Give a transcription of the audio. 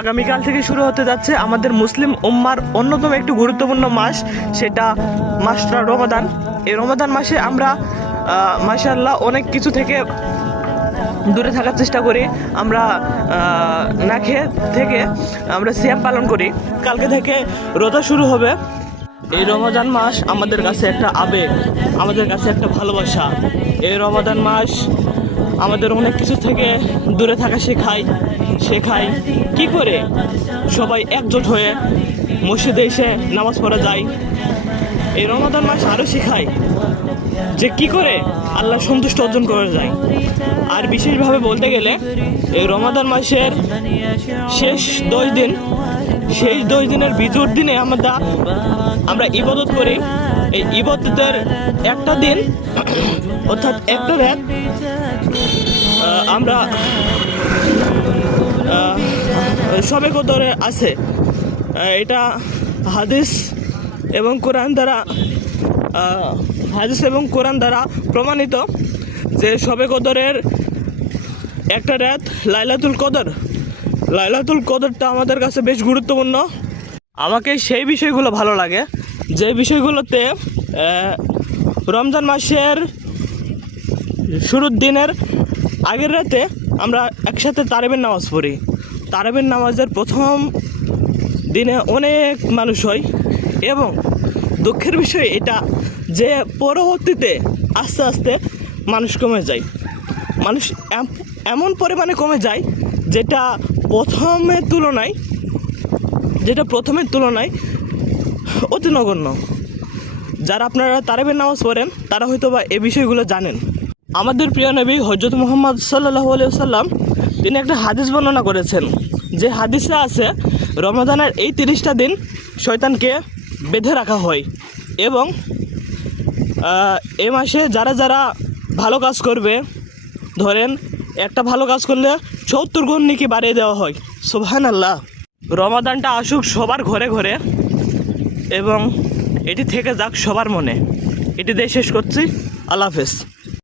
আগামীকাল থেকে শুরু হতে যাচ্ছে আমাদের মুসলিম উম্মার অন্যতম একটি গুরুত্বপূর্ণ মাস, সেটা মাসটা রমাদান। এই রমাদান মাসে আমরা মাশাআল্লাহ অনেক কিছু থেকে দূরে থাকার চেষ্টা করি। আমরা না খেয়ে থেকে আমরা সিয়াম পালন করি। কালকে থেকে রোজা শুরু হবে। এই রমাদান মাস আমাদের কাছে একটা আবেগ, আমাদের কাছে একটা ভালোবাসা। এই রমাদান মাস আমাদের অনেক কিছু থেকে দূরে থাকা শেখায় কি করে সবাই একজোট হয়ে মসজিদে এসে নামাজ পড়া যায়। এই রমাদান মাস আরও শেখায় যে কি করে আল্লাহ সন্তুষ্ট অর্জন করা যায়। আর বিশেষভাবে বলতে গেলে এই রমাদান মাসের শেষ 10 দিন, শেষ 10 দিনের বিজুর দিনে আমরা ইবাদত করি। এই ইবাদতের একটা দিন অর্থাৎ একটা রাত আমরা শবে কদরে আছে। এটা হাদিস এবং কোরআন দ্বারা প্রমাণিত যে শবে কদরের একটা রাত লাইলাতুল কদরটা আমাদের কাছে বেশ গুরুত্বপূর্ণ। আমাকে সেই বিষয়গুলো ভালো লাগে যে বিষয়গুলোতে রমজান মাসের শুরুর দিনের আগের রাতে আমরা একসাথে তারাবির নামাজ পড়ি। তারাবির নামাজের প্রথম দিনে অনেক মানুষ হয় এবং দুঃখের বিষয় এটা যে পরবর্তীতে আস্তে আস্তে মানুষ কমে যায়। মানুষ এমন পরিমাণে কমে যায় যেটা প্রথমের তুলনায় অতি নগণ্য। যারা আপনারা তারাবির নামাজ পড়েন তারা হয়তো বা এই বিষয়গুলো জানেন। আমাদের প্রিয় নবী হযরত মুহাম্মদ সাল্লাল্লাহু আলাইহি ওয়াসাল্লাম তিনি একটা হাদিস বর্ণনা করেছেন, যে হাদিসে আছে রমাদানের এই 30টা দিন শয়তানকে বেঁধে রাখা হয় এবং এ মাসে যারা ভালো কাজ করবে, ধরেন একটা ভালো কাজ করলে 70 গুণ নেকি বাড়িয়ে দেওয়া হয়। সুবহানাল্লাহ। রমাদানটা আসুক সবার ঘরে ঘরে এবং এটি থেকে যাক সবার মনে। এটি দিয়ে শেষ করছি। আল্লাহ হাফেজ।